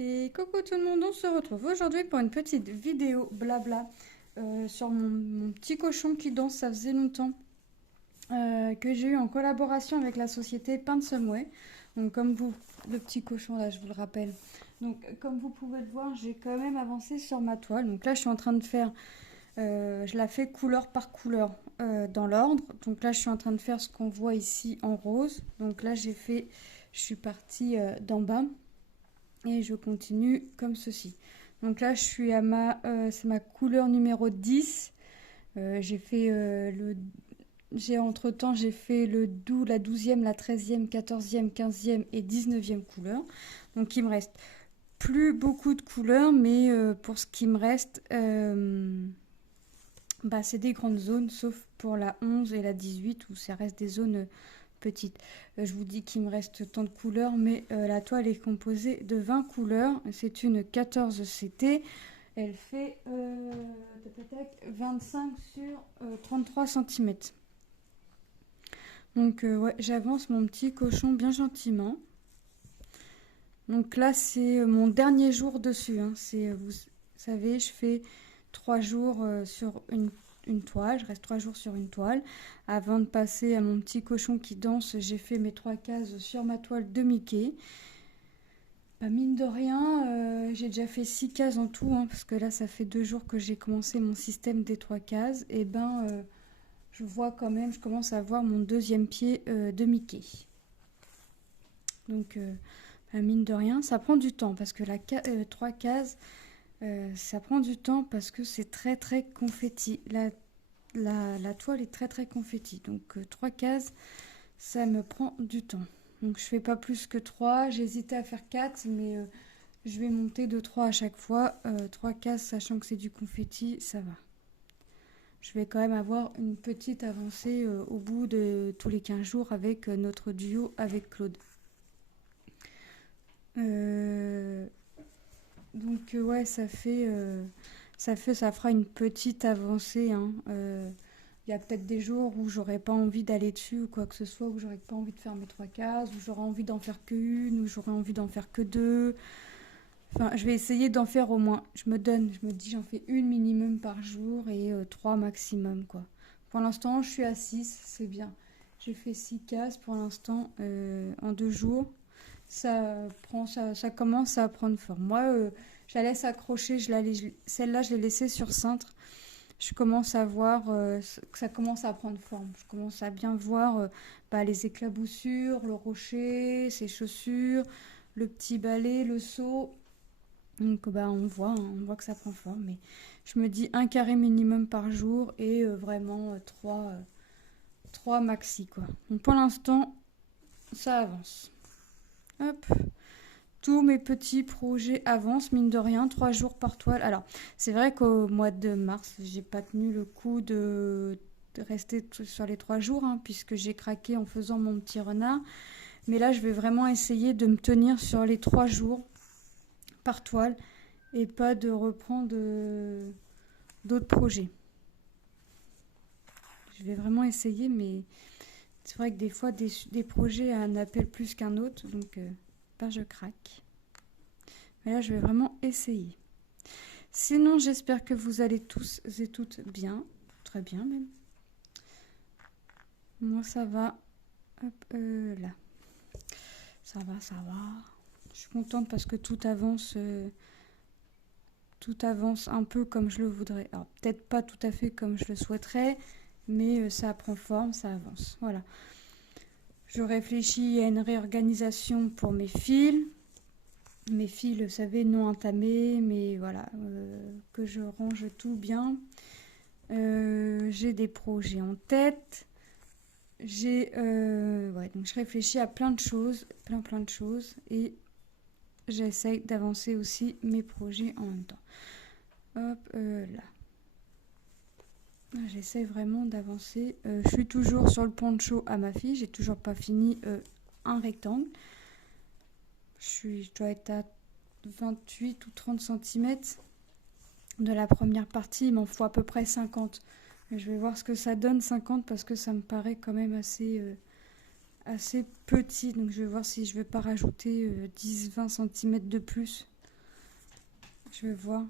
Et coucou tout le monde, on se retrouve aujourd'hui pour une petite vidéo blabla sur mon petit cochon qui danse. Ça faisait longtemps que j'ai eu en collaboration avec la société Pain de Someway. Donc comme vous, le petit cochon là, je vous le rappelle. Donc comme vous pouvez le voir, j'ai quand même avancé sur ma toile. Donc là, je suis en train de faire, je la fais couleur par couleur dans l'ordre. Donc là, je suis en train de faire ce qu'on voit ici en rose. Donc là, je suis partie d'en bas. Et je continue comme ceci. Donc là, je suis à c'est ma couleur numéro 10. J'ai fait entre-temps, j'ai fait la 12e, la 13e, 14e, 15e et 19e couleur. Donc il me reste plus beaucoup de couleurs, mais pour ce qui me reste, c'est des grandes zones, sauf pour la 11 et la 18 où ça reste des zones petites. Je vous dis qu'il me reste tant de couleurs, mais la toile est composée de 20 couleurs. C'est une 14 CT. Elle fait 25 sur 33 cm. Donc ouais, j'avance mon petit cochon bien gentiment. Donc là, c'est mon dernier jour dessus. Hein. Vous savez, je fais 3 jours sur une toile. Je reste 3 jours sur une toile. Avant de passer à mon petit cochon qui danse, j'ai fait mes 3 cases sur ma toile de Mickey. Mine de rien, j'ai déjà fait 6 cases en tout, hein, parce que là, ça fait 2 jours que j'ai commencé mon système des 3 cases. Et je vois quand même, je commence à voir mon deuxième pied de Mickey. Donc, mine de rien, ça prend du temps, parce que 3 cases, ça prend du temps, parce que c'est très très confetti. La toile est très très confetti. Donc 3 cases, ça me prend du temps. Donc je fais pas plus que 3. J'hésitais à faire 4, mais je vais monter de 3 à chaque fois. 3 cases, sachant que c'est du confetti, ça va. Je vais quand même avoir une petite avancée au bout de tous les 15 jours avec notre duo avec Claude. Ouais, ça fera une petite avancée. Hein. Il y a peut-être des jours où j'aurais pas envie d'aller dessus ou quoi que ce soit, où j'aurais pas envie de faire mes 3 cases, où j'aurais envie d'en faire que une, où j'aurais envie d'en faire que 2. Enfin, je vais essayer d'en faire au moins. Je me dis j'en fais une minimum par jour et 3 maximum quoi. Pour l'instant, je suis à 6, c'est bien. J'ai fait 6 cases pour l'instant en 2 jours. Ça commence à prendre forme. Moi, je la laisse accrocher. Celle-là, je l'ai laissée sur cintre. Je commence à voir que ça commence à prendre forme. Je commence à bien voir les éclaboussures, le rocher, ses chaussures, le petit balai, le seau. Donc on voit que ça prend forme. Mais je me dis un carré minimum par jour et vraiment 3 maxi quoi. Donc pour l'instant, ça avance. Hop. Tous mes petits projets avancent, mine de rien, 3 jours par toile. Alors, c'est vrai qu'au mois de mars, j'ai pas tenu le coup de rester sur les 3 jours, hein, puisque j'ai craqué en faisant mon petit renard. Mais là, je vais vraiment essayer de me tenir sur les 3 jours par toile et pas de reprendre d'autres projets. Je vais vraiment essayer, mais c'est vrai que des fois, des projets en appellent plus qu'un autre, donc je craque. Mais là, je vais vraiment essayer. Sinon, j'espère que vous allez tous et toutes bien. Très bien même. Moi, ça va. Hop, là. Ça va, ça va. Je suis contente parce que tout avance un peu comme je le voudrais. Alors, peut-être pas tout à fait comme je le souhaiterais, mais ça prend forme, ça avance. Voilà. Je réfléchis à une réorganisation pour mes fils. Mes fils, vous savez, non entamés, mais voilà, que je range tout bien. J'ai des projets en tête. Donc je réfléchis à plein de choses, plein de choses, et j'essaye d'avancer aussi mes projets en même temps. Hop, là. J'essaie vraiment d'avancer. Je suis toujours sur le poncho à ma fille. J'ai toujours pas fini un rectangle. Je dois être à 28 ou 30 cm de la première partie. Il m'en faut à peu près 50. Je vais voir ce que ça donne 50 parce que ça me paraît quand même assez petit. Donc je vais voir si je ne vais pas rajouter 10-20 cm de plus. Je vais voir.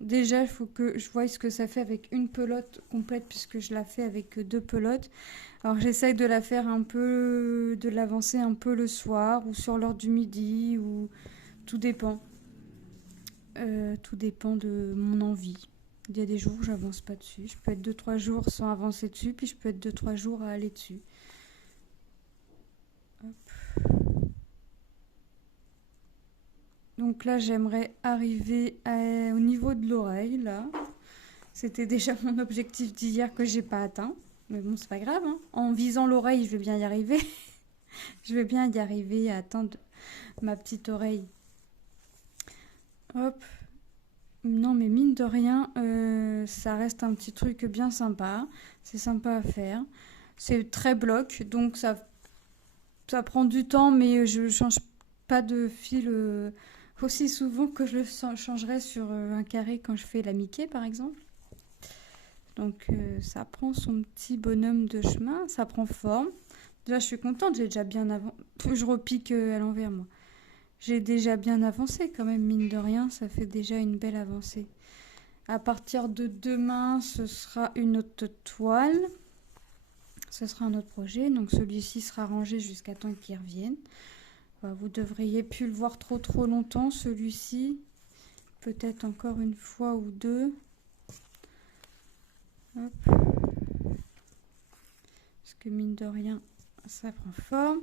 Déjà, il faut que je voie ce que ça fait avec une pelote complète puisque je la fais avec deux pelotes. Alors j'essaye de la faire un peu, de l'avancer un peu le soir ou sur l'heure du midi ou tout dépend. Tout dépend de mon envie. Il y a des jours où j'avance pas dessus. Je peux être deux trois jours sans avancer dessus, puis je peux être deux trois jours à aller dessus. Hop. Donc là, j'aimerais arriver au niveau de l'oreille, là. C'était déjà mon objectif d'hier que j'ai pas atteint. Mais bon, c'est pas grave, hein. En visant l'oreille, je vais bien y arriver. Je vais bien y arriver à atteindre ma petite oreille. Hop. Non, mais mine de rien, ça reste un petit truc bien sympa. C'est sympa à faire. C'est très bloc, donc ça prend du temps, mais je change pas de fil aussi souvent que je le changerais sur un carré quand je fais la Mickey, par exemple. Donc ça prend son petit bonhomme de chemin, ça prend forme. Déjà, je suis contente, j'ai déjà bien avancé. Je repique à l'envers, moi. J'ai déjà bien avancé quand même, mine de rien, ça fait déjà une belle avancée. À partir de demain, ce sera une autre toile. Ce sera un autre projet, donc celui-ci sera rangé jusqu'à temps qu'il revienne. Vous devriez plus le voir trop longtemps, celui-ci. Peut-être encore une fois ou deux. Hop. Parce que mine de rien, ça prend forme.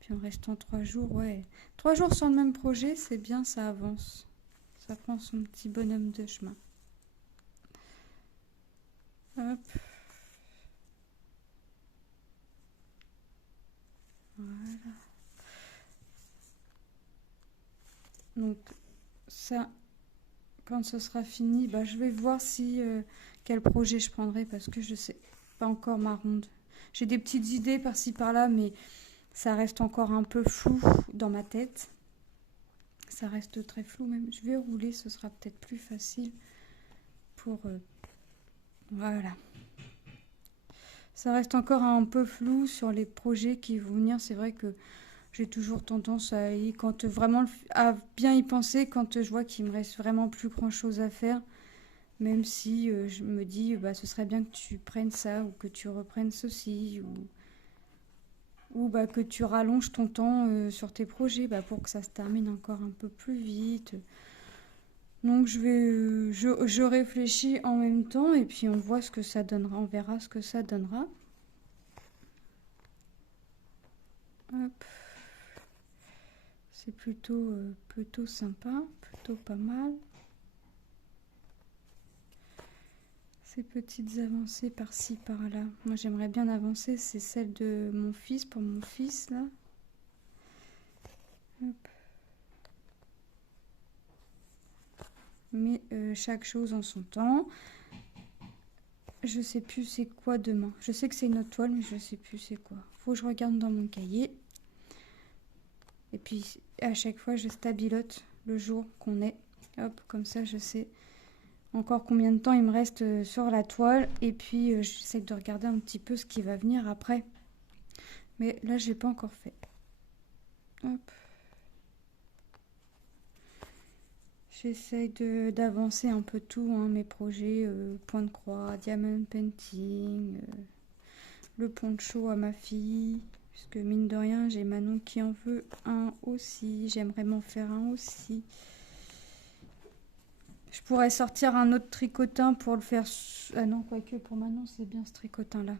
Puis en restant 3 jours, ouais. 3 jours sur le même projet, c'est bien, ça avance. Ça prend son petit bonhomme de chemin. Hop. Voilà. Donc ça, quand ce sera fini, bah, je vais voir si quel projet je prendrai parce que je sais pas encore ma ronde. J'ai des petites idées par-ci par-là, mais ça reste encore un peu flou dans ma tête. Ça reste très flou même. Je vais rouler, ce sera peut-être plus facile pour... voilà. Ça reste encore un peu flou sur les projets qui vont venir. C'est vrai que j'ai toujours tendance à à bien y penser quand je vois qu'il me reste vraiment plus grand chose à faire. Même si je me dis, bah, ce serait bien que tu prennes ça ou que tu reprennes ceci ou bah, que tu rallonges ton temps sur tes projets bah, pour que ça se termine encore un peu plus vite. Donc je réfléchis en même temps et puis on voit ce que ça donnera, on verra ce que ça donnera. Hop. C'est plutôt sympa, plutôt pas mal. Ces petites avancées par-ci, par-là. Moi, j'aimerais bien avancer, c'est celle de mon fils, pour mon fils, là. Hop. Mais chaque chose en son temps. Je sais plus c'est quoi demain. Je sais que c'est une autre toile, mais je sais plus c'est quoi. Faut que je regarde dans mon cahier. Et puis, à chaque fois, je stabilote le jour qu'on est. Hop, comme ça, je sais encore combien de temps il me reste sur la toile. Et puis, j'essaie de regarder un petit peu ce qui va venir après. Mais là, j'ai pas encore fait. Hop. J'essaye d'avancer un peu tout, hein, mes projets, point de croix, diamond painting, le poncho à ma fille. Puisque mine de rien, j'ai Manon qui en veut un aussi. J'aimerais m'en faire un aussi. Je pourrais sortir un autre tricotin pour le faire... Ah non, quoique pour Manon, c'est bien ce tricotin-là.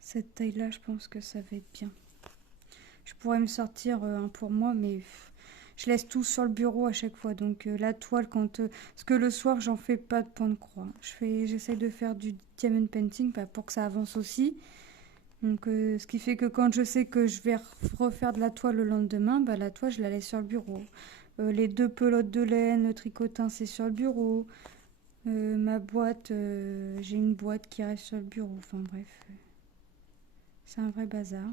Cette taille-là, je pense que ça va être bien. Je pourrais me sortir un pour moi, mais je laisse tout sur le bureau à chaque fois. Donc la toile, parce que le soir, j'en fais pas de point de croix. J'essaie de faire du diamond painting pour que ça avance aussi. Donc ce qui fait que quand je sais que je vais refaire de la toile le lendemain, bah, la toile, je la laisse sur le bureau. Les deux pelotes de laine, le tricotin, c'est sur le bureau. Ma boîte, j'ai une boîte qui reste sur le bureau. Enfin bref, c'est un vrai bazar.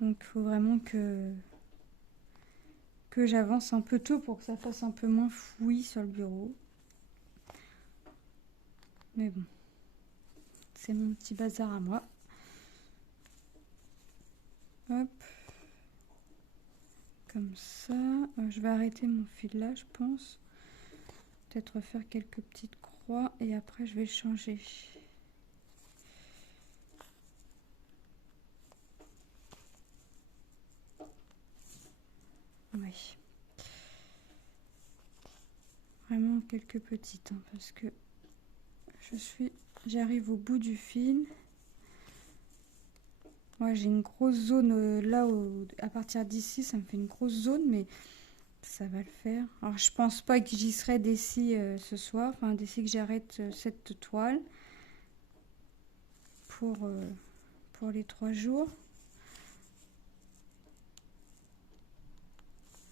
Donc il faut vraiment que j'avance un peu tôt pour que ça fasse un peu moins fouillis sur le bureau. Mais bon, c'est mon petit bazar à moi. Hop. Comme ça. Je vais arrêter mon fil là, je pense. Peut-être refaire quelques petites croix et après je vais changer. Oui. Vraiment quelques petites, hein, parce que j'arrive au bout du fil. Ouais, j'ai une grosse zone là, à partir d'ici, ça me fait une grosse zone, mais ça va le faire. Alors, je pense pas que j'y serai d'ici ce soir, enfin, d'ici que j'arrête cette toile pour les 3 jours.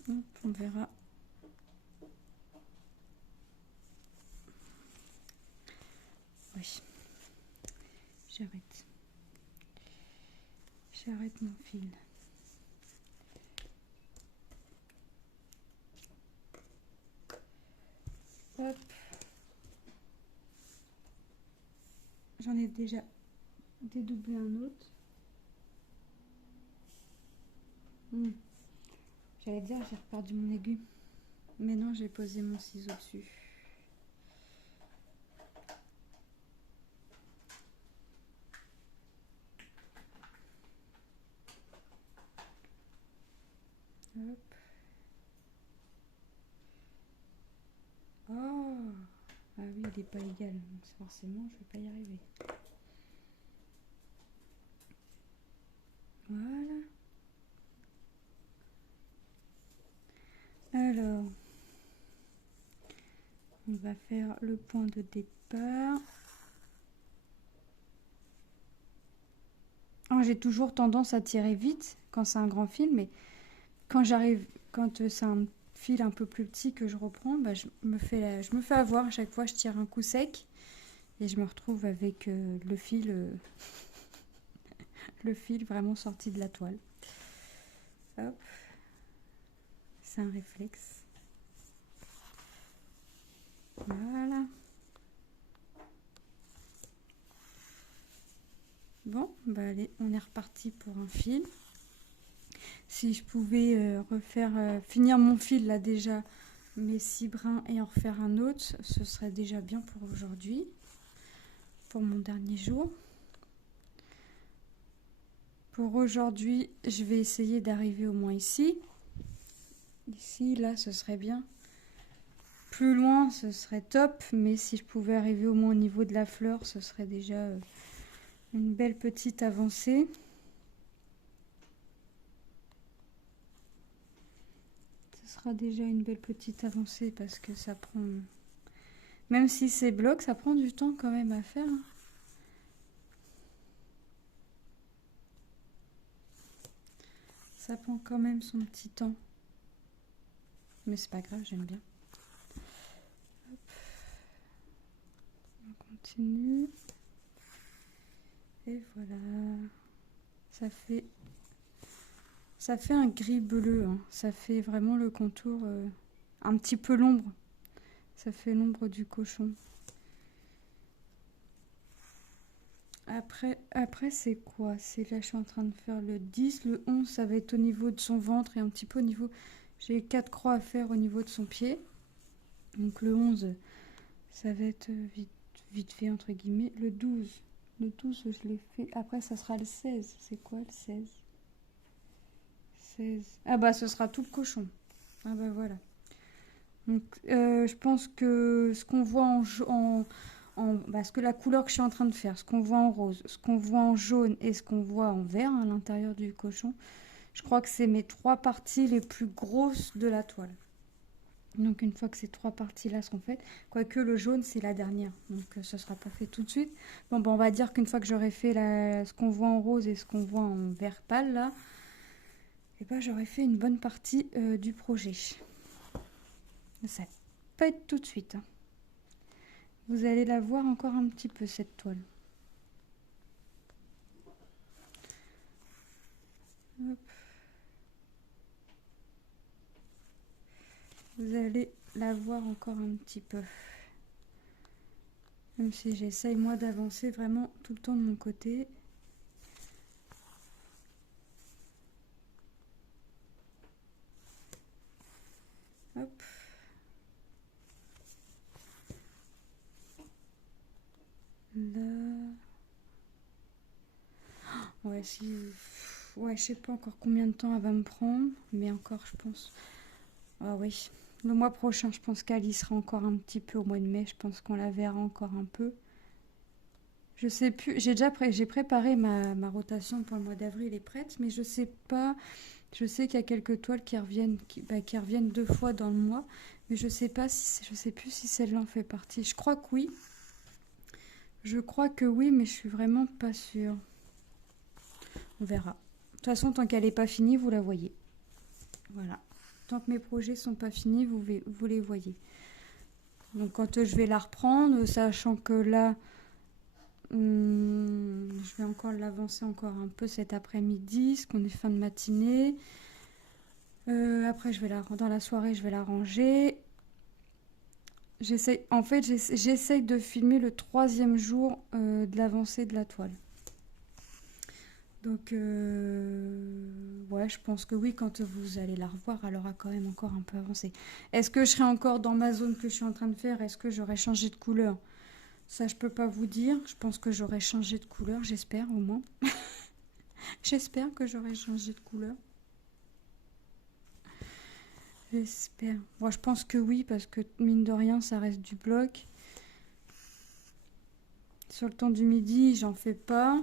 Hop, on verra. Oui, j'arrête. J'arrête mon fil. Hop. J'en ai déjà dédoublé un autre. J'allais dire, j'ai reperdu mon aiguille. Mais non, j'ai posé mon ciseau dessus. Hop. Oh! Ah oui, il n'est pas égal. Donc forcément, je vais pas y arriver. Voilà. Alors, on va faire le point de départ. Oh, j'ai toujours tendance à tirer vite quand c'est un grand fil, mais quand c'est un fil un peu plus petit que je reprends, bah, je me fais avoir. À chaque fois, je tire un coup sec et je me retrouve avec le fil vraiment sorti de la toile. Hop. C'est un réflexe. Voilà. Bon, bah allez, on est reparti pour un fil. Si je pouvais finir mon fil là déjà, mes 6 brins et en refaire un autre, ce serait déjà bien pour aujourd'hui, pour mon dernier jour. Pour aujourd'hui, je vais essayer d'arriver au moins ici. Ici, là, ce serait bien. Plus loin, ce serait top, mais si je pouvais arriver au moins au niveau de la fleur, ce serait déjà une belle petite avancée. Ce sera déjà une belle petite avancée parce que ça prend... Même si c'est bloc, ça prend du temps quand même à faire. Ça prend quand même son petit temps. Mais c'est pas grave, j'aime bien. Hop. On continue. Et voilà. Ça fait un gris bleu. Hein. Ça fait vraiment le contour, un petit peu l'ombre. Ça fait l'ombre du cochon. Après c'est quoi? C'est là, je suis en train de faire le 10. Le 11, ça va être au niveau de son ventre et un petit peu au niveau... J'ai 4 croix à faire au niveau de son pied. Donc le 11, ça va être vite fait, entre guillemets. Le 12, je l'ai fait. Après, ça sera le 16. C'est quoi le 16? 16. Ah bah, ce sera tout le cochon. Ah bah voilà. Donc, je pense que ce qu'on voit parce que la couleur que je suis en train de faire, ce qu'on voit en rose, ce qu'on voit en jaune et ce qu'on voit en vert à l'intérieur du cochon, je crois que c'est mes 3 parties les plus grosses de la toile. Donc une fois que ces 3 parties-là seront faites, quoique le jaune c'est la dernière, donc ce ne sera pas fait tout de suite. Bon, on va dire qu'une fois que j'aurai fait ce qu'on voit en rose et ce qu'on voit en vert pâle là, et ben, j'aurai fait une bonne partie du projet. Ça va pas être tout de suite. Hein. Vous allez la voir encore un petit peu cette toile. Hop. Vous allez la voir encore un petit peu. Même si j'essaye moi d'avancer vraiment tout le temps de mon côté. Ouais, si... Ouais, je sais pas encore combien de temps elle va me prendre, mais encore, je pense. Ah oui. Le mois prochain, je pense qu'elle y sera encore un petit peu au mois de mai. Je pense qu'on la verra encore un peu. Je sais plus. J'ai préparé ma rotation pour le mois d'avril est prête, mais je sais pas. Je sais qu'il y a quelques toiles qui reviennent 2 fois dans le mois, mais je sais pas si je sais plus si celle-là en fait partie. Je crois que oui. Je crois que oui, mais je suis vraiment pas sûre. On verra. De toute façon, tant qu'elle n'est pas finie, vous la voyez. Voilà. Tant que mes projets sont pas finis, vous les voyez. Donc quand je vais la reprendre, sachant que là, je vais encore l'avancer encore un peu cet après-midi, parce qu'on est fin de matinée. Après, dans la soirée, je vais la ranger. J'essaye de filmer le 3e jour de l'avancée de la toile. Donc, ouais, je pense que oui, quand vous allez la revoir, elle aura quand même encore un peu avancé. Est-ce que je serai encore dans ma zone que je suis en train de faire? Est-ce que j'aurai changé de couleur? Ça, je peux pas vous dire. Je pense que j'aurai changé de couleur, j'espère au moins. J'espère que j'aurai changé de couleur. J'espère. Bon, je pense que oui, parce que mine de rien, ça reste du bloc. Sur le temps du midi, j'en fais pas.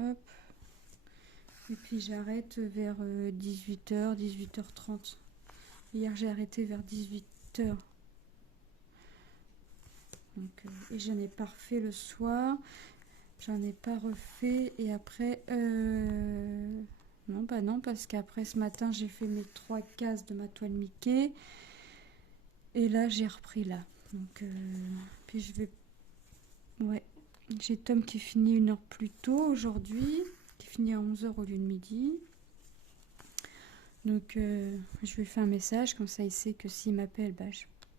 Hop. Et puis j'arrête vers 18h, 18h30. Hier, j'ai arrêté vers 18h. Donc, et j'en ai pas refait le soir. J'en ai pas refait. Et après... Non, bah non, parce qu'après ce matin, j'ai fait mes 3 cases de ma toile Mickey. Et là, j'ai repris là. Donc, puis je vais... Ouais. J'ai Tom qui finit 1 heure plus tôt aujourd'hui. Qui finit à 11h au lieu de midi. Donc, je lui fais un message. Comme ça, il sait que s'il m'appelle, bah,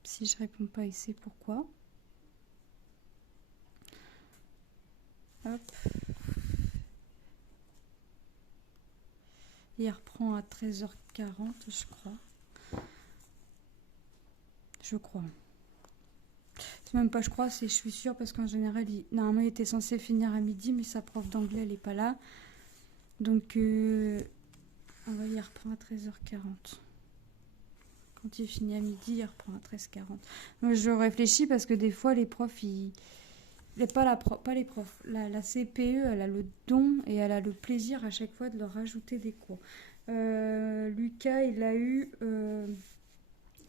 si je réponds pas, il sait pourquoi. Hop. Il reprend à 13h40, je crois. Je crois. C'est même pas je crois, c'est je suis sûre parce qu'en général, normalement, il était censé finir à midi, mais sa prof d'anglais, elle est pas là. Donc, il reprend à 13h40. Quand il finit à midi, il reprend à 13h40. Donc, je réfléchis parce que des fois, les profs, pas les profs. La CPE, elle a le don et elle a le plaisir à chaque fois de leur rajouter des cours. Lucas, il a eu...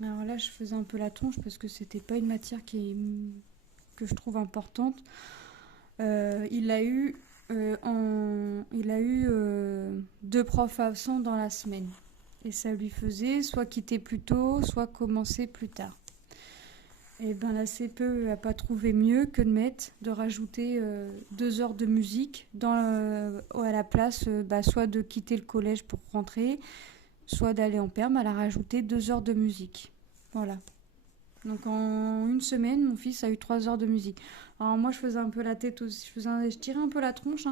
alors là, je faisais un peu la tronche parce que c'était pas une matière que je trouve importante. Il a eu 2 profs absents dans la semaine. Et ça lui faisait soit quitter plus tôt, soit commencer plus tard. Et ben la CPE n'a pas trouvé mieux que de rajouter 2 heures de musique à la place soit de quitter le collège pour rentrer, soit d'aller en perm. Elle a rajouté 2 heures de musique. Voilà. Donc en une semaine, mon fils a eu 3 heures de musique. Alors moi, je faisais un peu la tête aussi. Je tirais un peu la tronche.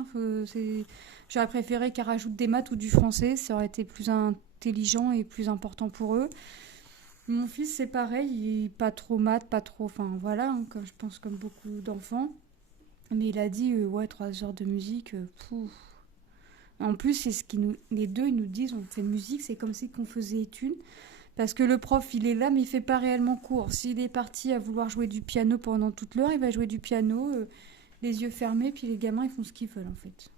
J'aurais préféré qu'elle rajoute des maths ou du français. Ça aurait été plus intelligent et plus important pour eux. Mon fils, c'est pareil. Il est pas trop maths, pas trop... Enfin, voilà, hein, je pense comme beaucoup d'enfants. Mais il a dit, ouais, 3 heures de musique, pouf. En plus, c'est les deux, ils nous disent, on fait musique, c'est comme si on faisait études. Parce que le prof, il est là, mais il fait pas réellement cours. S'il est parti à vouloir jouer du piano pendant toute l'heure, il va jouer du piano, les yeux fermés, puis les gamins, ils font ce qu'ils veulent, en fait.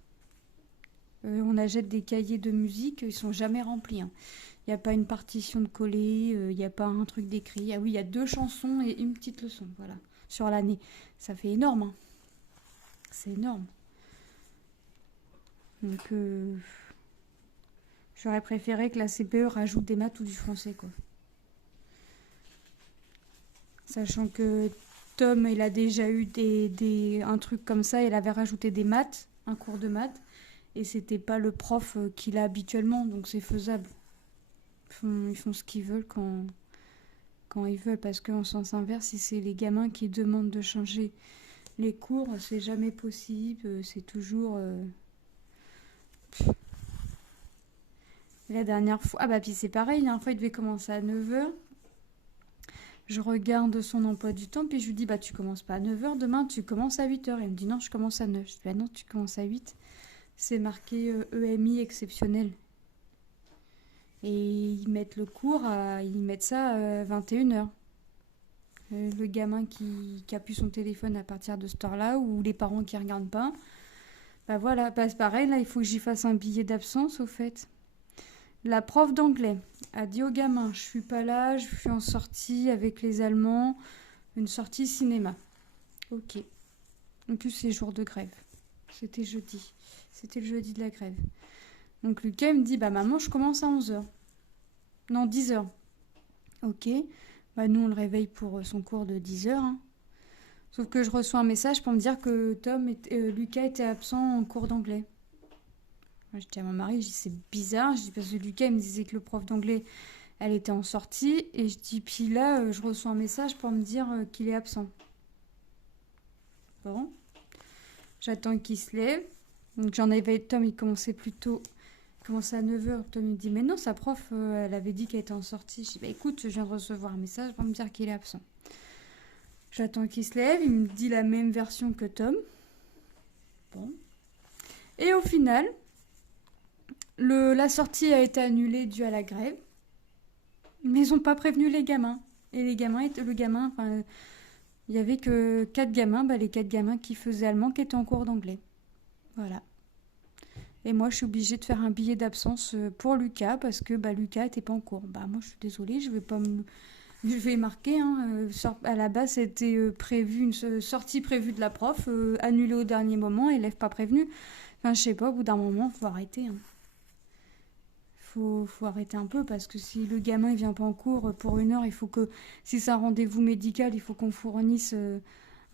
On achète des cahiers de musique, ils sont jamais remplis. Hein. Il n'y a pas une partition de coller, il n'y a pas un truc d'écrit. Ah oui, il y a 2 chansons et une petite leçon, voilà, sur l'année. Ça fait énorme, hein. C'est énorme. Donc, j'aurais préféré que la CPE rajoute des maths ou du français, quoi. Sachant que Tom, il a déjà eu un truc comme ça, il avait rajouté des maths, un cours de maths, et c'était pas le prof qu'il a habituellement, donc c'est faisable. Ils font ce qu'ils veulent quand ils veulent, parce qu'en sens inverse, si c'est les gamins qui demandent de changer les cours, c'est jamais possible, c'est toujours... La dernière fois... Ah bah puis c'est pareil, la dernière fois il devait commencer à 9h. Je regarde son emploi du temps, puis je lui dis, bah tu commences pas à 9h, demain tu commences à 8h. Il me dit, non, je commence à 9. Je dis, bah non, tu commences à 8. C'est marqué EMI exceptionnel. Et ils mettent le cours, ils mettent ça à 21h. Le gamin qui a plus son téléphone à partir de cette heure-là, ou les parents qui regardent pas, bah voilà, bah c'est pareil, là il faut que j'y fasse un billet d'absence au fait. La prof d'anglais a dit au gamin, je suis pas là, je suis en sortie avec les Allemands, une sortie cinéma. Ok. En plus c'est jour de grève. C'était jeudi. C'était le jeudi de la grève. Donc Lucas il me dit, bah maman je commence à 11h. Non, 10h. Ok. Bah nous on le réveille pour son cours de 10h. Hein. Sauf que je reçois un message pour me dire que Lucas était absent en cours d'anglais. Moi, je dis à mon mari, je dis c'est bizarre, je dis parce que Lucas il me disait que le prof d'anglais elle était en sortie et je dis puis là je reçois un message pour me dire qu'il est absent. Bon, j'attends qu'il se lève. Donc j'en avais Tom, il commençait plus tôt. Il commençait à 9h. Tom il me dit mais non, sa prof elle avait dit qu'elle était en sortie. Je dis bah écoute, je viens de recevoir un message pour me dire qu'il est absent. J'attends qu'il se lève, il me dit la même version que Tom. Bon. Et au final, la sortie a été annulée due à la grève. Mais ils n'ont pas prévenu les gamins. Et les gamins, enfin, il y avait que 4 gamins, bah, les 4 gamins qui faisaient allemand qui étaient en cours d'anglais. Voilà. Et moi, je suis obligée de faire un billet d'absence pour Lucas parce que bah, Lucas n'était pas en cours. Bah, moi, je suis désolée, je vais pas me... Je vais marquer. Hein, à la base, c'était prévu, une sortie prévue de la prof, annulée au dernier moment, élève pas prévenu. Enfin, je sais pas, au bout d'un moment, faut arrêter. Hein. Faut arrêter un peu parce que si le gamin il vient pas en cours pour 1 heure, il faut que, si c'est un rendez-vous médical, il faut qu'on fournisse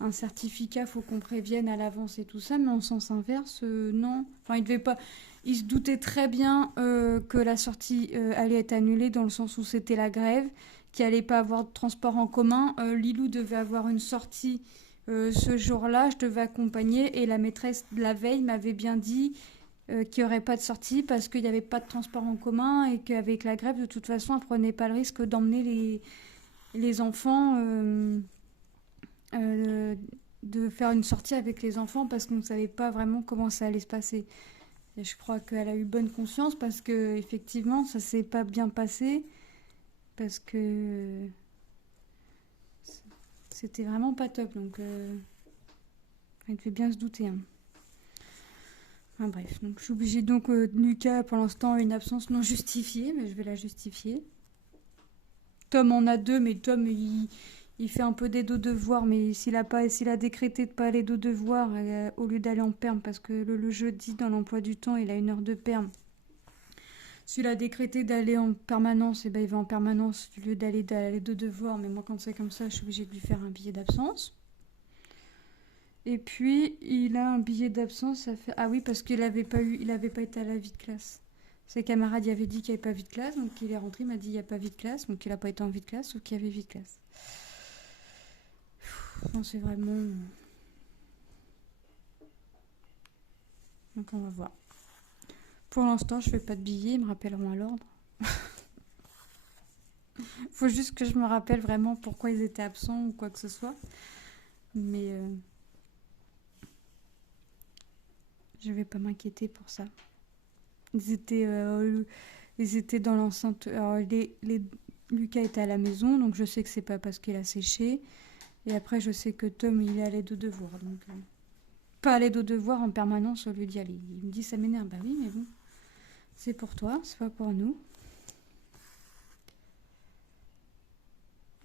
un certificat, il faut qu'on prévienne à l'avance et tout ça, mais en sens inverse, non. Enfin, il devait pas. Il se doutait très bien que la sortie allait être annulée dans le sens où c'était la grève, qu'il allait pas avoir de transport en commun. Lilou devait avoir une sortie ce jour-là, je devais accompagner et la maîtresse de la veille m'avait bien dit qu'il n'y aurait pas de sortie parce qu'il n'y avait pas de transport en commun et qu'avec la grève, de toute façon, elle ne prenait pas le risque d'emmener les enfants, euh, de faire une sortie avec les enfants parce qu'on ne savait pas vraiment comment ça allait se passer. Et je crois qu'elle a eu bonne conscience parce que effectivement, ça s'est pas bien passé parce que c'était vraiment pas top. Donc, elle devait bien se douter. Hein. Enfin, bref, donc je suis obligée donc Lucas pour l'instant a une absence non justifiée, mais je vais la justifier. Tom en a 2, mais Tom il fait un peu d'aide aux devoirs, mais s'il a décrété de pas aller aux devoirs au lieu d'aller en perm, parce que le jeudi dans l'emploi du temps il a 1 heure de perm. S'il a décrété d'aller en permanence, et ben il va en permanence au lieu d'aller aux devoirs. Mais moi quand c'est comme ça, je suis obligée de lui faire un billet d'absence. Et puis, il a un billet d'absence. Ça fait... Ah oui, parce qu'il n'avait pas été à la vie de classe. Ses camarades y avaient dit qu'il n'y avait pas vie de classe. Donc, il est rentré, il m'a dit il n'y a pas vie de classe. Donc, il n'a pas été en vie de classe, sauf qu'il y avait vie de classe. Non, c'est vraiment... Donc, on va voir. Pour l'instant, je fais pas de billets. Ils me rappelleront à l'ordre. Faut juste que je me rappelle vraiment pourquoi ils étaient absents ou quoi que ce soit. Mais... je vais pas m'inquiéter pour ça. Ils étaient dans l'enceinte. Alors, Lucas était à la maison, donc je sais que c'est pas parce qu'il a séché. Et après, je sais que Tom, il est à l'aide aux devoirs. Donc, pas à l'aide aux devoirs en permanence au lieu d'y aller. Il me dit, ça m'énerve. Bah oui, mais bon, c'est pour toi, c'est pas pour nous.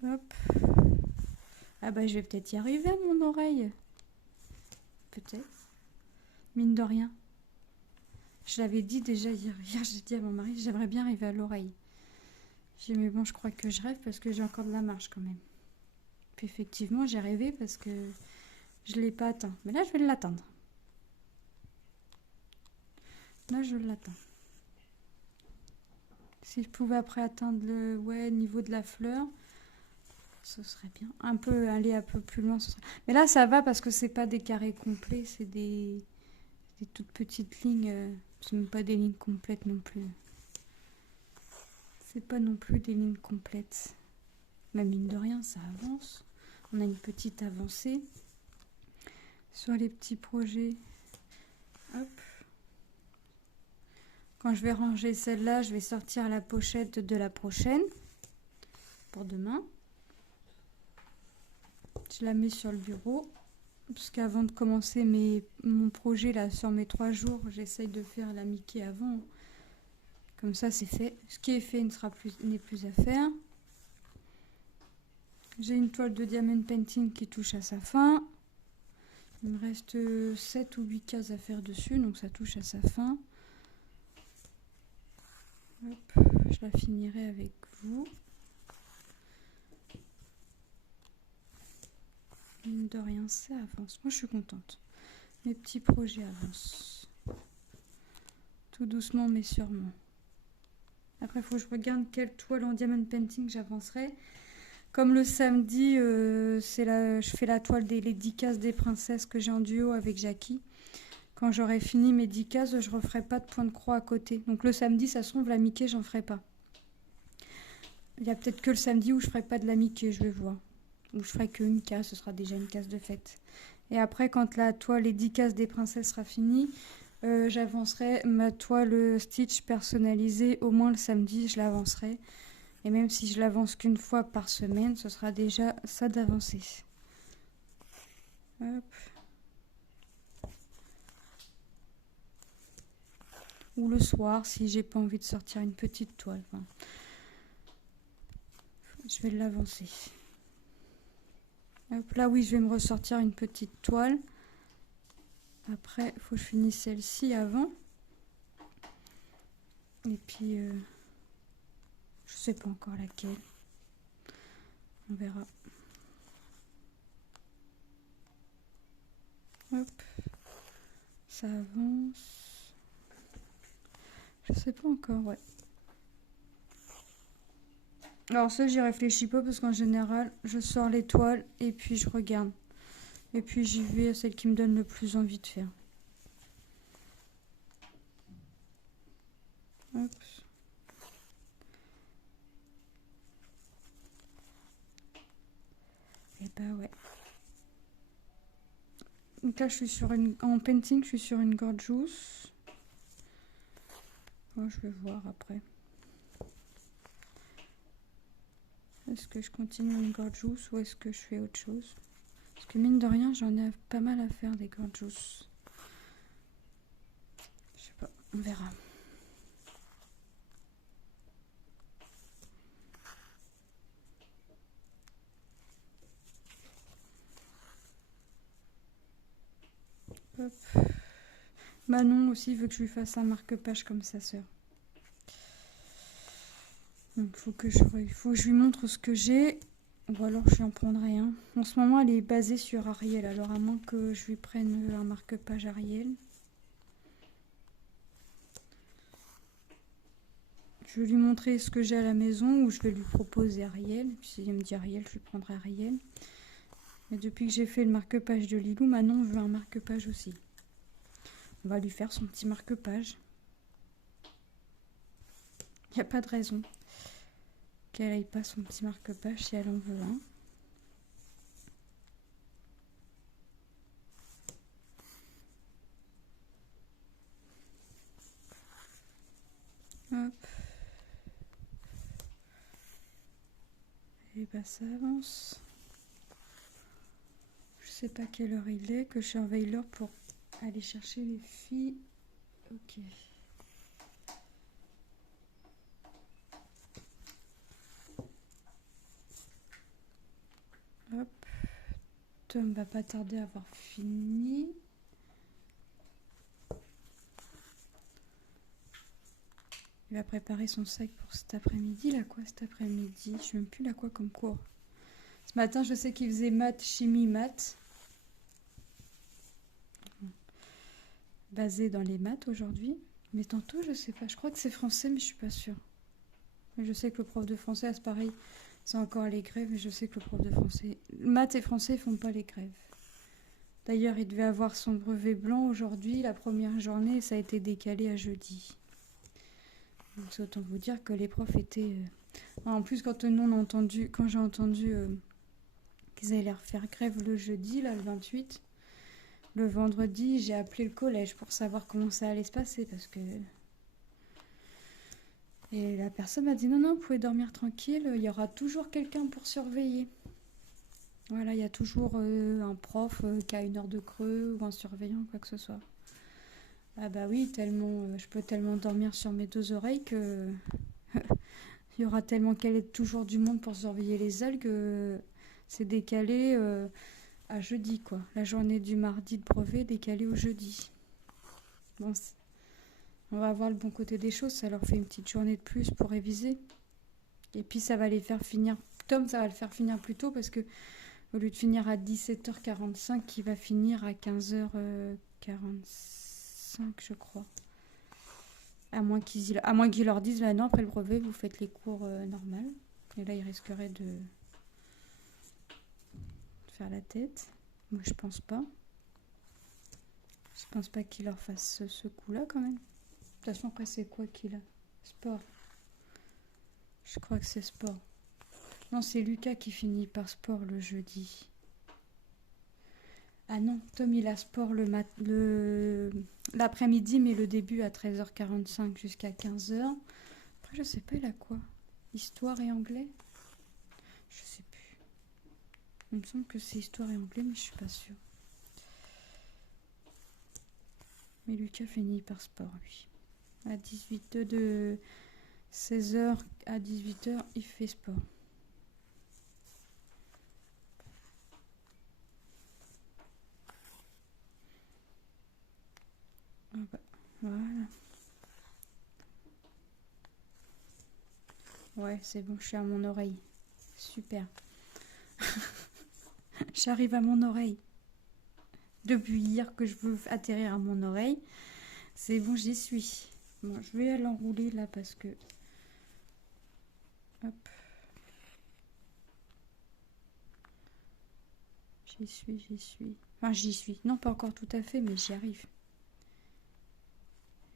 Hop. Ah bah, je vais peut-être y arriver à mon oreille. Peut-être. Mine de rien. Je l'avais dit déjà hier, j'ai dit à mon mari, j'aimerais bien arriver à l'oreille. J'ai dit, mais bon, je crois que je rêve parce que j'ai encore de la marge quand même. Puis effectivement, j'ai rêvé parce que je ne l'ai pas atteint. Mais là, je vais l'atteindre. Là, je l'atteins. Si je pouvais après atteindre le niveau de la fleur, ce serait bien. Aller un peu plus loin, ce serait... Mais là, ça va parce que c'est pas des carrés complets, c'est des toutes petites lignes. C'est même pas des lignes complètes non plus. C'est pas non plus des lignes complètes. Mais mine de rien, ça avance. On a une petite avancée sur les petits projets. Hop. Quand je vais ranger celle-là, je vais sortir la pochette de la prochaine pour demain. Je la mets sur le bureau. Parce qu'avant de commencer mon projet là sur mes 3 jours, j'essaye de faire la Mickey avant. Comme ça, c'est fait. Ce qui est fait n'est plus à faire. J'ai une toile de diamond painting qui touche à sa fin. Il me reste 7 ou 8 cases à faire dessus, donc ça touche à sa fin. Hop, je la finirai avec vous. Mine de rien, ça avance. Moi, je suis contente. Mes petits projets avancent. Tout doucement, mais sûrement. Après, il faut que je regarde quelle toile en diamond painting j'avancerai. Comme le samedi, je fais la toile les 10 cases des princesses que j'ai en duo avec Jackie. Quand j'aurai fini mes 10 cases, je ne referai pas de point de croix à côté. Donc le samedi, ça se trouve, la Mickey, j'en ferai pas. Il y a peut-être que le samedi où je ferai pas de la Mickey, je vais voir. Où je ferai qu'une case, ce sera déjà une case de fête. Et après, quand la toile les 10 cases des princesses sera finie, j'avancerai ma toile Stitch personnalisée. Au moins le samedi, je l'avancerai. Et même si je l'avance qu'une fois par semaine, ce sera déjà ça d'avancer. Hop. Ou le soir, si j'ai pas envie de sortir une petite toile. Enfin, je vais l'avancer. Hop, là, oui, je vais me ressortir une petite toile. Après, il faut que je finisse celle-ci avant. Et puis... je sais pas encore laquelle. On verra. Hop. Ça avance. Je sais pas encore, ouais. Alors ça, j'y réfléchis pas parce qu'en général, je sors les toiles et puis je regarde. Et puis j'y vais à celle qui me donne le plus envie de faire. Hop. Et bah ouais. Donc là, je suis sur en painting, je suis sur une gorgeous. Oh, je vais voir après. Est-ce que je continue une gorgeous ou est-ce que je fais autre chose? Parce que mine de rien, j'en ai pas mal à faire des gorgeous. Je sais pas, on verra. Hop. Manon aussi veut que je lui fasse un marque-page comme sa sœur. Donc faut que je lui montre ce que j'ai. Ou alors je lui en prendrai un. En ce moment elle est basée sur Ariel. Alors à moins que je lui prenne un marque-page Ariel. Je vais lui montrer ce que j'ai à la maison ou je vais lui proposer Ariel. Puis s'il me dit Ariel, je lui prendrai Ariel. Mais depuis que j'ai fait le marque-page de Lilou, Manon veut un marque-page aussi. On va lui faire son petit marque-page. Il n'y a pas de raison qu'elle n'aille pas son petit marque-page si elle en veut un. Hop. Et bah ça avance. Je sais pas quelle heure il est, que je surveille l'heure pour aller chercher les filles. Ok. Hop. Tom va pas tarder à avoir fini. Il va préparer son sac pour cet après-midi. Là quoi cet après-midi? Je sais même plus là quoi comme cours. Ce matin, je sais qu'il faisait maths, chimie, maths. Basé dans les maths aujourd'hui. Mais tantôt, je sais pas. Je crois que c'est français, mais je suis pas sûre. Je sais que le prof de français, c'est pareil. C'est encore les grèves, mais je sais que le prof de français... Maths et français, ils font pas les grèves. D'ailleurs, il devait avoir son brevet blanc aujourd'hui, la première journée, et ça a été décalé à jeudi. Donc, c'est autant vous dire que les profs étaient En plus, quand j'ai entendu qu'ils allaient refaire grève le jeudi, là, le 28, le vendredi, j'ai appelé le collège pour savoir comment ça allait se passer parce que. Et la personne m'a dit non, non, vous pouvez dormir tranquille, il y aura toujours quelqu'un pour surveiller. Voilà, il y a toujours un prof qui a une heure de creux ou un surveillant, quoi que ce soit. Ah bah oui, tellement, je peux tellement dormir sur mes deux oreilles que il y aura tellement toujours du monde pour surveiller les algues. C'est décalé à jeudi, quoi. La journée du mardi de brevet décalée au jeudi. Bon, on va voir le bon côté des choses, ça leur fait une petite journée de plus pour réviser. Et puis ça va les faire finir. Tom, ça va le faire finir plus tôt parce que au lieu de finir à 17h45, il va finir à 15h45, je crois. À moins qu'ils leur disent, bah non, après le brevet, vous faites les cours normales. Et là, ils risqueraient de faire la tête. Moi, je pense pas. Je pense pas qu'ils leur fassent ce coup-là, quand même. De toute façon, après, c'est quoi qu'il a? Sport. Je crois que c'est sport. Non, c'est Lucas qui finit par sport le jeudi. Ah non, Tom, il a sport l'après-midi, mais le début à 13h45 jusqu'à 15h. Après, je sais pas, il a quoi? Histoire et anglais? Je sais plus. Il me semble que c'est histoire et anglais, mais je suis pas sûre. Mais Lucas finit par sport, lui. À 18h, de 16h à 18h, il fait sport. Ah bah, voilà. Ouais, c'est bon, je suis à mon oreille. Super. J'arrive à mon oreille. Depuis hier que je veux atterrir à mon oreille. C'est bon, j'y suis. Bon, je vais l'enrouler là parce que... Hop. J'y suis. Enfin, j'y suis. Non, pas encore tout à fait, mais j'y arrive.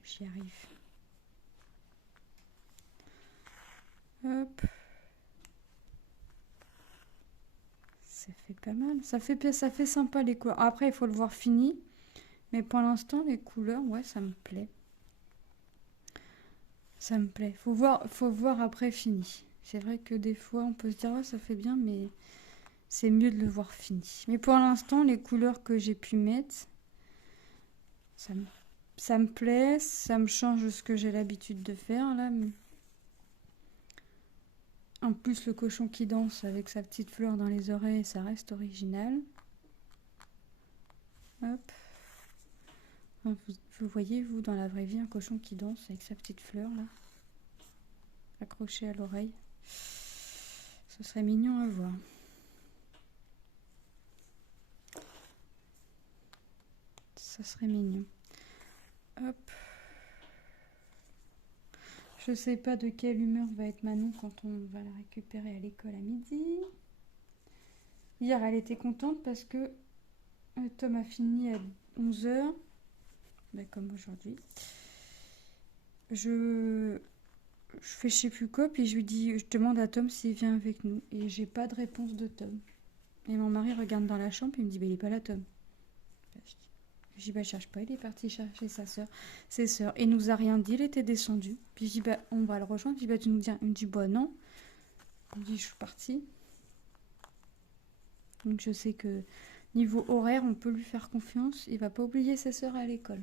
J'y arrive. Hop. Ça fait pas mal. Ça fait sympa les couleurs. Après, il faut le voir fini. Mais pour l'instant, les couleurs, ouais, ça me plaît. Ça me plaît. Faut voir après fini. C'est vrai que des fois, on peut se dire, ouais, ça fait bien, mais c'est mieux de le voir fini. Mais pour l'instant, les couleurs que j'ai pu mettre, ça me plaît. Ça me change de ce que j'ai l'habitude de faire, là. En plus, le cochon qui danse avec sa petite fleur dans les oreilles, ça reste original. Hop. Vous voyez, vous, dans la vraie vie, un cochon qui danse avec sa petite fleur, là, accrochée à l'oreille. Ce serait mignon à voir. Ça serait mignon. Hop. Je sais pas de quelle humeur va être Manon quand on va la récupérer à l'école à midi. Hier, elle était contente parce que Tom a fini à 11h. Ben, comme aujourd'hui. Je fais je sais plus quoi, puis je demande à Tom s'il vient avec nous. Et j'ai pas de réponse de Tom. Et mon mari regarde dans la chambre, et il me dit, bah, il est pas là, Tom. Je dis, bah, cherche pas, il est parti chercher ses sœurs. Et il nous a rien dit, il était descendu. Puis je dis, bah, on va le rejoindre. Puis bah, tu nous dis, il me dit, bah, non. Il me dit, je suis partie. Donc je sais que niveau horaire, on peut lui faire confiance. Il va pas oublier ses sœurs à l'école.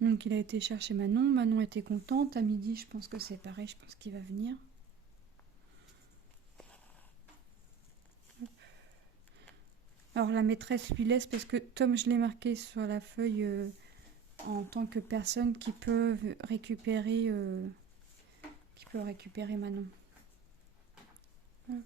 Donc il a été chercher Manon. Manon était contente. À midi, je pense que c'est pareil. Je pense qu'il va venir. Alors la maîtresse lui laisse parce que Tom, je l'ai marqué sur la feuille en tant que personne qui peut récupérer Manon. Hop.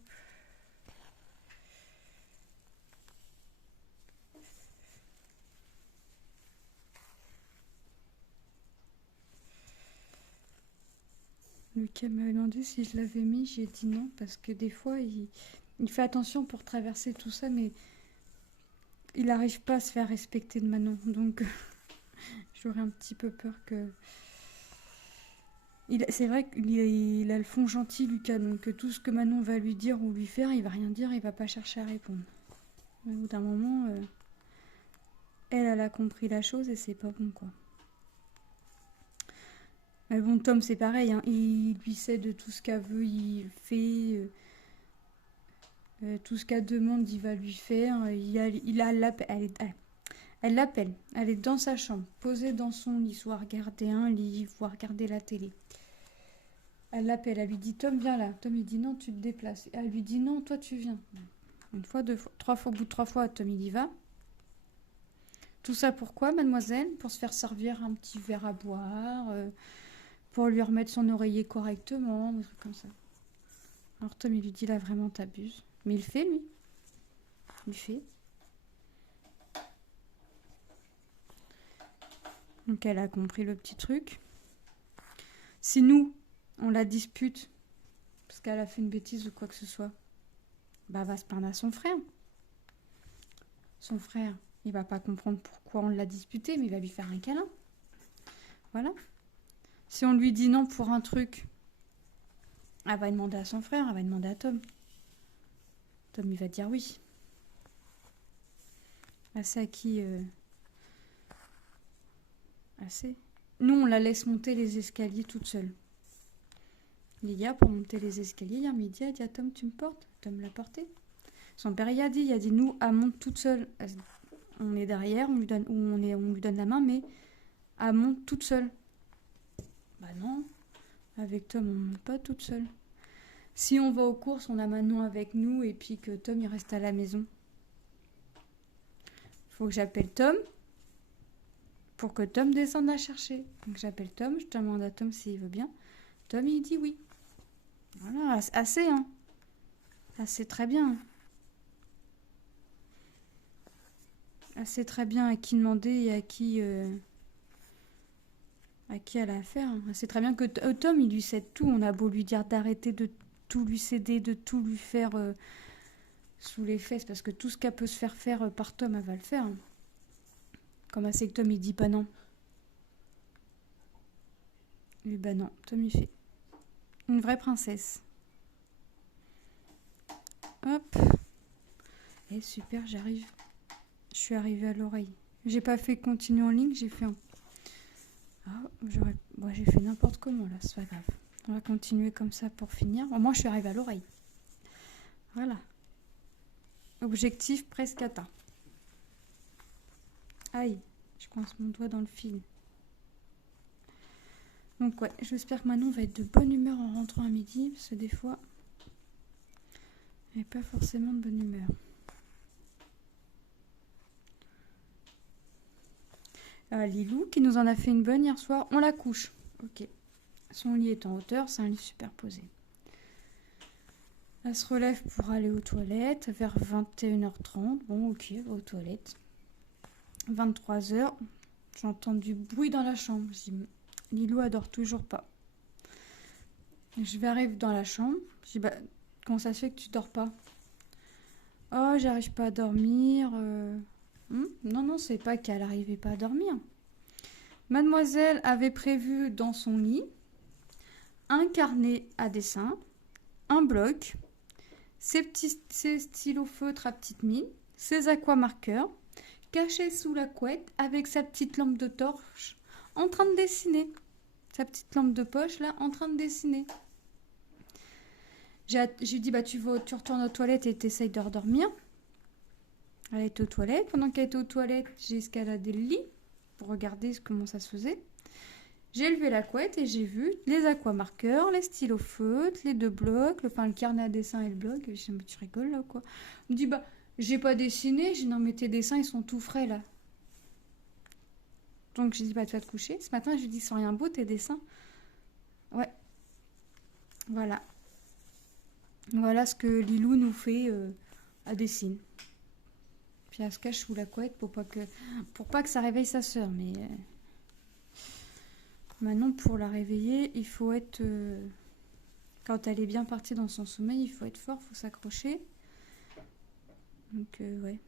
Lucas m'a demandé si je l'avais mis, j'ai dit non parce que des fois il fait attention pour traverser tout ça, mais il n'arrive pas à se faire respecter de Manon, donc j'aurais un petit peu peur que C'est vrai qu'il a le fond gentil, Lucas, donc tout ce que Manon va lui dire ou lui faire, il va rien dire, il va pas chercher à répondre. Mais au bout d'un moment, elle a compris la chose et c'est pas bon, quoi. Mais bon, Tom, c'est pareil, hein, il lui sait de tout ce qu'elle veut, il fait. Tout ce qu'elle demande, il va lui faire. Elle l'appelle. Elle est dans sa chambre, posée dans son lit, soit regarder un livre, soit regarder la télé. Elle l'appelle, elle lui dit Tom, viens là. Tom, il dit non, tu te déplaces. Elle lui dit non, toi, tu viens. Une fois, deux fois, trois fois, au bout de 3 fois, Tom, il y va. Tout ça pourquoi, mademoiselle? Pour se faire servir un petit verre à boire, pour lui remettre son oreiller correctement, des trucs comme ça. Alors Tom, il lui dit là, vraiment, t'abuses. Mais il fait, lui. Il fait. Donc elle a compris le petit truc. Si nous, on la dispute, parce qu'elle a fait une bêtise ou quoi que ce soit, bah elle va se plaindre à son frère. Son frère, il va pas comprendre pourquoi on l'a disputé, mais il va lui faire un câlin. Voilà. Si on lui dit non pour un truc, elle va demander à son frère, elle va demander à Tom. Tom, il va dire oui. C'est à qui Assez. Nous, on la laisse monter les escaliers toute seule. Lilia, pour monter les escaliers, hier midi, elle dit à Tom, tu me portes? Tom l'a porté. Son père, il a dit, nous, elle monte toute seule. On est derrière, on lui donne la main, mais elle monte toute seule. Bah non, avec Tom, on monte pas toute seule. Si on va aux courses, on a Manon avec nous, et puis que Tom, il reste à la maison. Faut que j'appelle Tom, pour que Tom descende à chercher. Donc j'appelle Tom, je demande à Tom s'il veut bien. Tom, il dit oui. Voilà, assez, hein. Assez très bien. Assez très bien à qui demander et à qui elle a affaire. C'est très bien que Tom, il lui cède tout. On a beau lui dire d'arrêter de tout lui céder, de tout lui faire sous les fesses, parce que tout ce qu'elle peut se faire faire par Tom, elle va le faire. Comme c'est que Tom, il dit pas non. Lui, bah non, Tom, il fait. Une vraie princesse. Hop. Et super, j'arrive. Je suis arrivée à l'oreille. J'ai pas fait continuer en ligne, j'ai fait un... j'ai fait n'importe comment là, c'est pas grave. On va continuer comme ça pour finir. Au moins, je suis arrivée à l'oreille. Voilà. Objectif presque atteint. Aïe, je coince mon doigt dans le fil. Donc ouais, j'espère que Manon va être de bonne humeur en rentrant à midi, parce que des fois, elle n'est pas forcément de bonne humeur. Lilou, qui nous en a fait une bonne hier soir, on la couche. Ok. Son lit est en hauteur, c'est un lit superposé. Elle se relève pour aller aux toilettes vers 21h30. Bon, ok, elle va aux toilettes. 23h, j'entends du bruit dans la chambre. Je dis, Lilou, elle dort toujours pas. Je vais arriver dans la chambre. Je dis, bah, comment ça se fait que tu dors pas? Oh, j'arrive pas à dormir. Non, c'est pas qu'elle n'arrivait pas à dormir. Mademoiselle avait prévu dans son lit un carnet à dessin, un bloc, ses stylos feutres à petite mine, ses aquamarqueurs, caché sous la couette avec sa petite lampe de torche en train de dessiner. Sa petite lampe de poche là en train de dessiner. J'ai dit bah tu retournes aux toilettes et t'essayes de redormir. Elle était aux toilettes. Pendant qu'elle était aux toilettes, j'ai escaladé le lit pour regarder comment ça se faisait. J'ai levé la couette et j'ai vu les aquamarqueurs, les stylos feutres, les 2 blocs, le carnet à dessin et le bloc. Et je me dis, tu rigoles là quoi? Elle me dit, bah, j'ai pas dessiné. J'ai dit, non, mais tes dessins, ils sont tout frais là. Donc j'ai dit, bah, tu vas te coucher. Ce matin, je lui dis, ils sont rien beaux tes dessins. Ouais. Voilà. Voilà ce que Lilou nous fait à dessiner. Puis elle se cache sous la couette pour pas que ça réveille sa sœur. Mais maintenant, pour la réveiller, il faut être... quand elle est bien partie dans son sommeil, il faut être fort, il faut s'accrocher. Donc, ouais.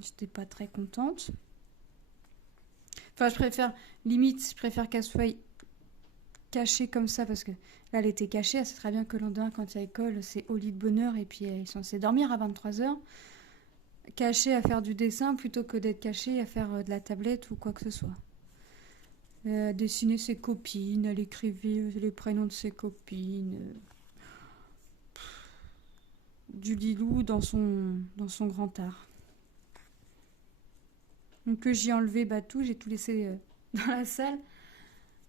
J'étais pas très contente. Enfin, je préfère qu'elle soit cachée comme ça, parce que là, elle était cachée. Elle sait très bien que le lendemain, quand il y a école, c'est au lit de bonne heure et puis elle est censée dormir à 23h. Cachée à faire du dessin plutôt que d'être cachée à faire de la tablette ou quoi que ce soit. Elle dessinait ses copines, elle écrivait les prénoms de ses copines. Du Lilou dans son grand art. Donc que j'ai enlevé tout, j'ai tout laissé dans la salle.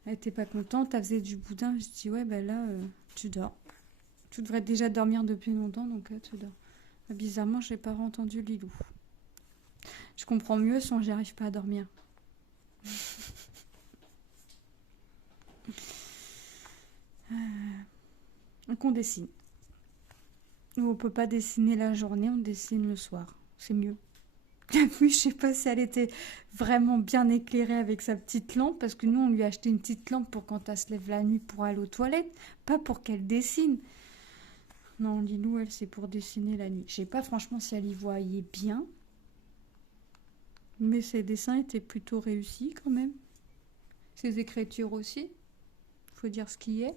Elle était pas contente, elle faisait du boudin. Je dis ouais là tu dors. Tu devrais déjà dormir depuis longtemps, donc tu dors. Bizarrement, j'ai pas entendu Lilou. Je comprends mieux sans j'y arrive pas à dormir. Donc on dessine. On peut pas dessiner la journée, on dessine le soir. C'est mieux. Oui, je sais pas si elle était vraiment bien éclairée avec sa petite lampe, parce que nous, on lui a acheté une petite lampe pour quand elle se lève la nuit pour aller aux toilettes, pas pour qu'elle dessine. Non, Lilou, elle, c'est pour dessiner la nuit. Je sais pas franchement si elle y voyait bien, mais ses dessins étaient plutôt réussis quand même. Ses écritures aussi, faut dire ce qui est.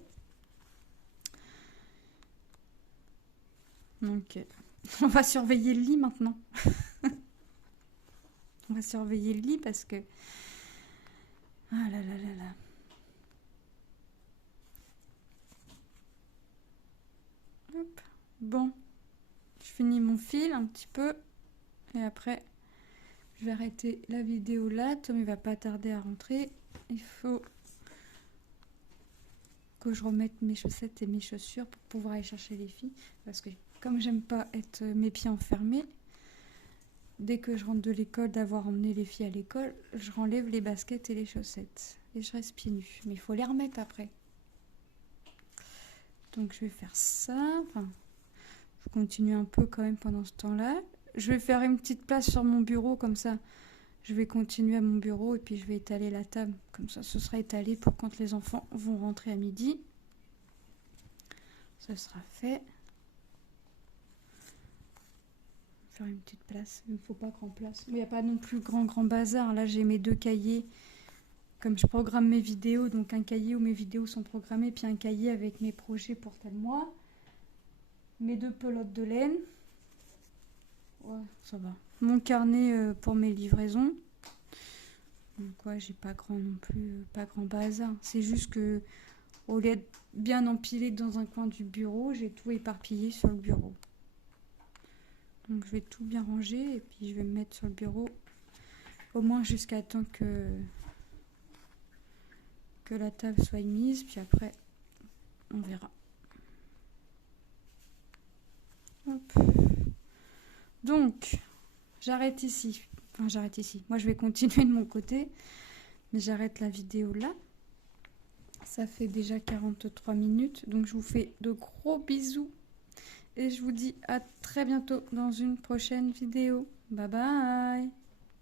Donc, on va surveiller le lit maintenant. On va surveiller le lit parce que... Ah là là là là. Hop. Bon. Je finis mon fil un petit peu. Et après, je vais arrêter la vidéo là. Tom, il va pas tarder à rentrer. Il faut que je remette mes chaussettes et mes chaussures pour pouvoir aller chercher les filles. Parce que comme j'aime pas être mes pieds enfermés, dès que je rentre de l'école, d'avoir emmené les filles à l'école, je renlève les baskets et les chaussettes. Et je reste pieds nus. Mais il faut les remettre après. Donc je vais faire ça. Enfin, je continue un peu quand même pendant ce temps-là. Je vais faire une petite place sur mon bureau, comme ça. Je vais continuer à mon bureau et puis je vais étaler la table. Comme ça, ce sera étalé pour quand les enfants vont rentrer à midi. Ça sera fait. Faire une petite place. Il ne faut pas grand place. Mais il n'y a pas non plus grand bazar. Là, j'ai mes 2 cahiers. Comme je programme mes vidéos, donc un cahier où mes vidéos sont programmées, puis un cahier avec mes projets pour tel mois. Mes 2 pelotes de laine. Ouais, ça va. Mon carnet pour mes livraisons. Donc ouais, j'ai pas grand non plus, pas grand bazar. C'est juste que au lieu de bien empiler dans un coin du bureau, j'ai tout éparpillé sur le bureau. Donc je vais tout bien ranger et puis je vais me mettre sur le bureau au moins jusqu'à temps que la table soit mise, puis après on verra. Hop. Donc j'arrête ici. Enfin, j'arrête ici. Moi, je vais continuer de mon côté. Mais j'arrête la vidéo là. Ça fait déjà 43 minutes. Donc, je vous fais de gros bisous. Et je vous dis à très bientôt dans une prochaine vidéo. Bye bye.